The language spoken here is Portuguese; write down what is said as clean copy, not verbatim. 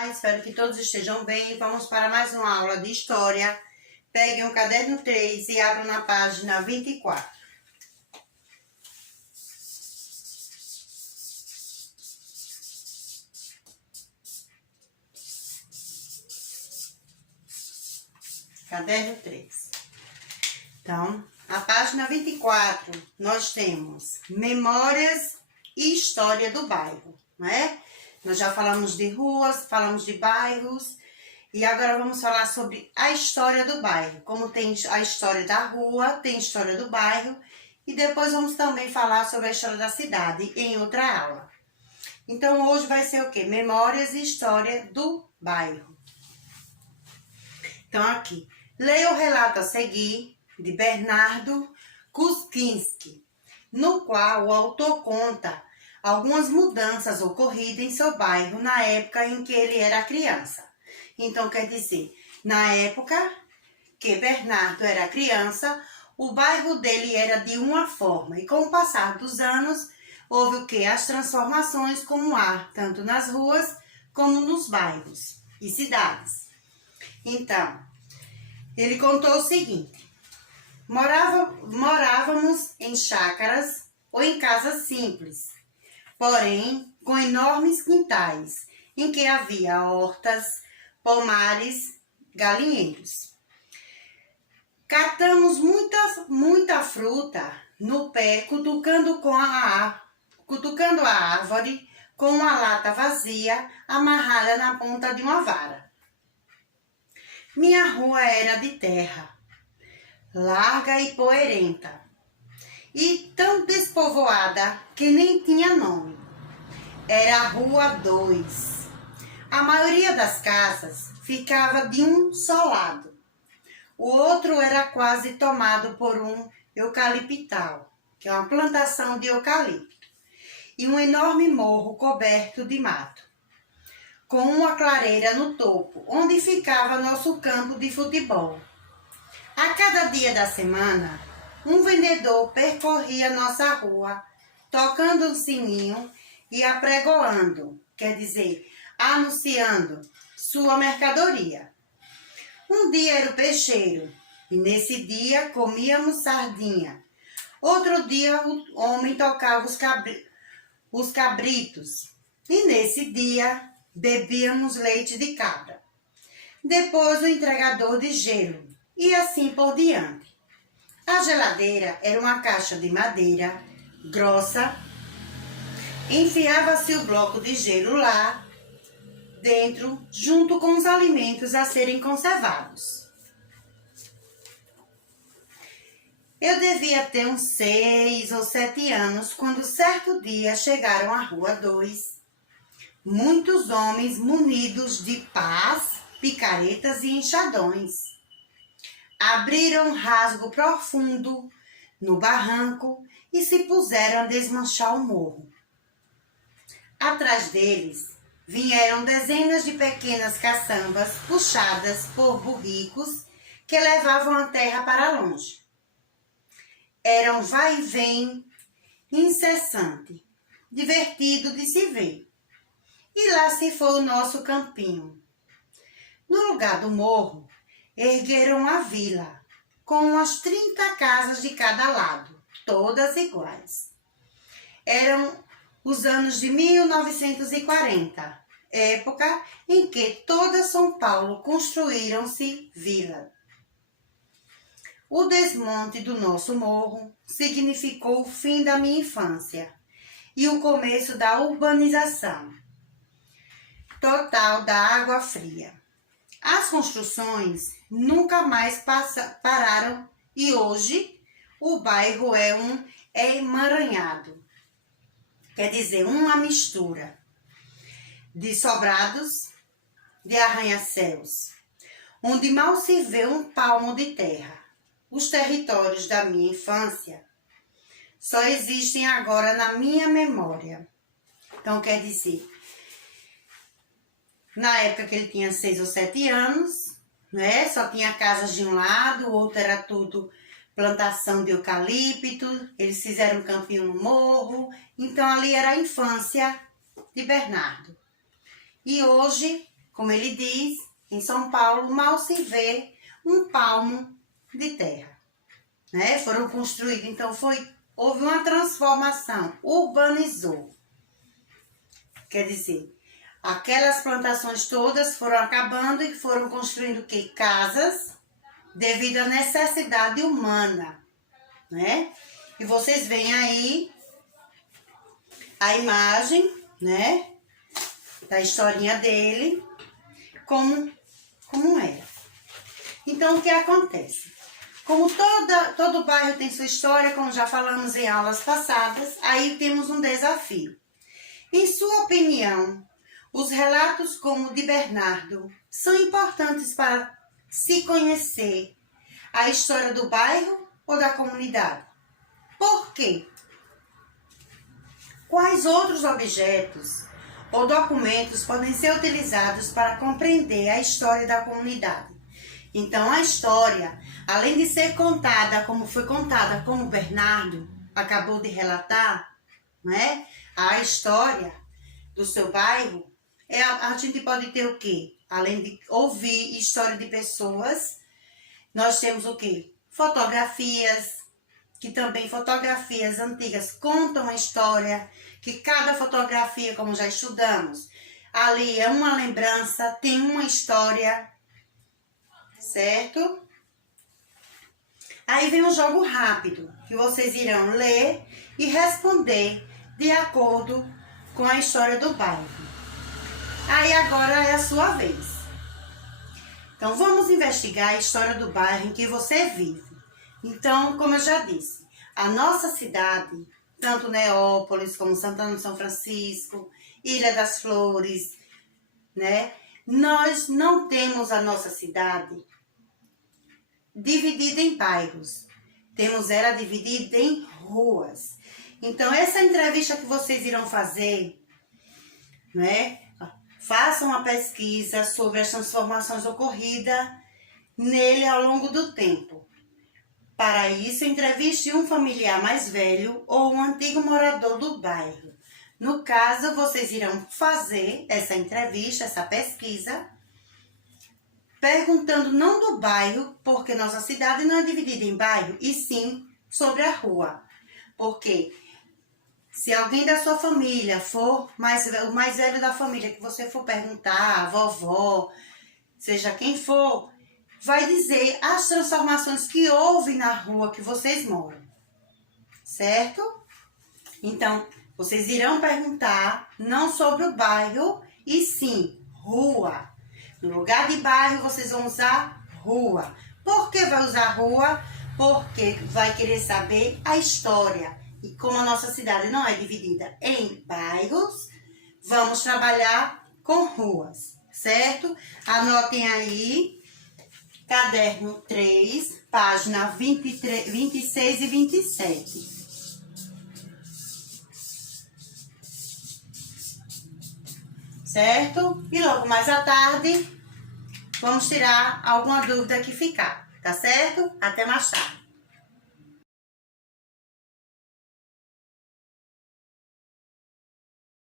Espero que todos estejam bem. Vamos para mais uma aula de história. Peguem o caderno 3 e abram na página 24. Caderno 3. Então, a página 24, nós temos memórias e história do bairro, não é? Nós já falamos de ruas, falamos de bairros e agora vamos falar sobre a história do bairro. Como tem a história da rua, tem a história do bairro e depois vamos também falar sobre a história da cidade em outra aula. Então hoje vai ser o quê? Memórias e história do bairro. Então aqui, leia o relato a seguir de Bernardo Kuskinski, no qual o autor conta algumas mudanças ocorridas em seu bairro na época em que ele era criança. Então, quer dizer, na época que Bernardo era criança, o bairro dele era de uma forma. E com o passar dos anos, houve o quê? As transformações como há, tanto nas ruas como nos bairros e cidades. Então, ele contou o seguinte: morávamos em chácaras ou em casas simples, porém com enormes quintais, em que havia hortas, pomares, galinheiros. Catamos muita fruta no pé, cutucando a árvore com uma lata vazia amarrada na ponta de uma vara. Minha rua era de terra, larga e poeirenta, e tão despovoada que nem tinha nome. Era a Rua 2. A maioria das casas ficava de um só lado. O outro era quase tomado por um eucaliptal, que é uma plantação de eucalipto, e um enorme morro coberto de mato, com uma clareira no topo, onde ficava nosso campo de futebol. A cada dia da semana, um vendedor percorria nossa rua, tocando um sininho e apregoando, quer dizer, anunciando sua mercadoria. Um dia era o peixeiro, e nesse dia comíamos sardinha. Outro dia o homem tocava os cabritos, e nesse dia bebíamos leite de cabra. Depois o entregador de gelo, e assim por diante. A geladeira era uma caixa de madeira grossa. Enfiava-se o bloco de gelo lá dentro, junto com os alimentos a serem conservados. Eu devia ter uns 6 ou 7 anos quando certo dia chegaram à Rua 2 muitos homens munidos de pás, picaretas e enxadões. Abriram um rasgo profundo no barranco e se puseram a desmanchar o morro. Atrás deles vieram dezenas de pequenas caçambas puxadas por burricos que levavam a terra para longe. Era um vai e vem incessante, divertido de se ver. E lá se foi o nosso campinho. No lugar do morro, ergueram uma vila, com umas 30 casas de cada lado, todas iguais. Eram os anos de 1940, época em que toda São Paulo construíram-se vila. O desmonte do nosso morro significou o fim da minha infância e o começo da urbanização total da água fria. As construções nunca mais pararam e hoje o bairro é um emaranhado. Quer dizer, uma mistura de sobrados, de arranha-céus, onde mal se vê um palmo de terra. Os territórios da minha infância só existem agora na minha memória. Então, quer dizer, na época que ele tinha 6 ou 7 anos, né? Só tinha casas de um lado, o outro era tudo plantação de eucalipto, eles fizeram um campinho no morro, então ali era a infância de Bernardo. E hoje como ele diz, em São Paulo, mal se vê um palmo de terra, né? Foram construídos, então houve uma transformação, urbanizou. Quer dizer, aquelas plantações todas foram acabando e foram construindo o quê? Casas, devido à necessidade humana, né? E vocês veem aí a imagem, né? Da historinha dele, como era. Então, o que acontece? Como todo bairro tem sua história, como já falamos em aulas passadas, aí temos um desafio. Em sua opinião, os relatos como o de Bernardo são importantes para se conhecer a história do bairro ou da comunidade? Por quê? Quais outros objetos ou documentos podem ser utilizados para compreender a história da comunidade? Então, a história, além de ser contada como foi contada, como o Bernardo acabou de relatar, né? A história do seu bairro, a gente pode ter o quê? Além de ouvir história de pessoas, nós temos o quê? Fotografias, que também fotografias antigas contam a história, que cada fotografia, como já estudamos, ali é uma lembrança, tem uma história, certo? Aí vem um jogo rápido, que vocês irão ler e responder de acordo com a história do bairro. Aí agora é a sua vez. Então vamos investigar a história do bairro em que você vive. Então, como eu já disse, a nossa cidade, tanto Neópolis como Santana de São Francisco, Ilha das Flores, né? Nós não temos a nossa cidade dividida em bairros. Temos ela dividida em ruas. Então, essa entrevista que vocês irão fazer, né? Façam uma pesquisa sobre as transformações ocorridas nele ao longo do tempo. Para isso, entreviste um familiar mais velho ou um antigo morador do bairro. No caso, vocês irão fazer essa entrevista, essa pesquisa, perguntando não do bairro, porque nossa cidade não é dividida em bairro, e sim sobre a rua. Porque se alguém da sua família for o mais velho da família, que você for perguntar, a vovó, seja quem for, vai dizer as transformações que houve na rua que vocês moram, certo? Então, vocês irão perguntar não sobre o bairro, e sim rua. No lugar de bairro, vocês vão usar rua. Por que vai usar rua? Porque vai querer saber a história. E como a nossa cidade não é dividida em bairros, vamos trabalhar com ruas, certo? Anotem aí. Caderno 3, página 23, 26 e 27. Certo? E logo mais à tarde, vamos tirar alguma dúvida que ficar, tá certo? Até mais tarde.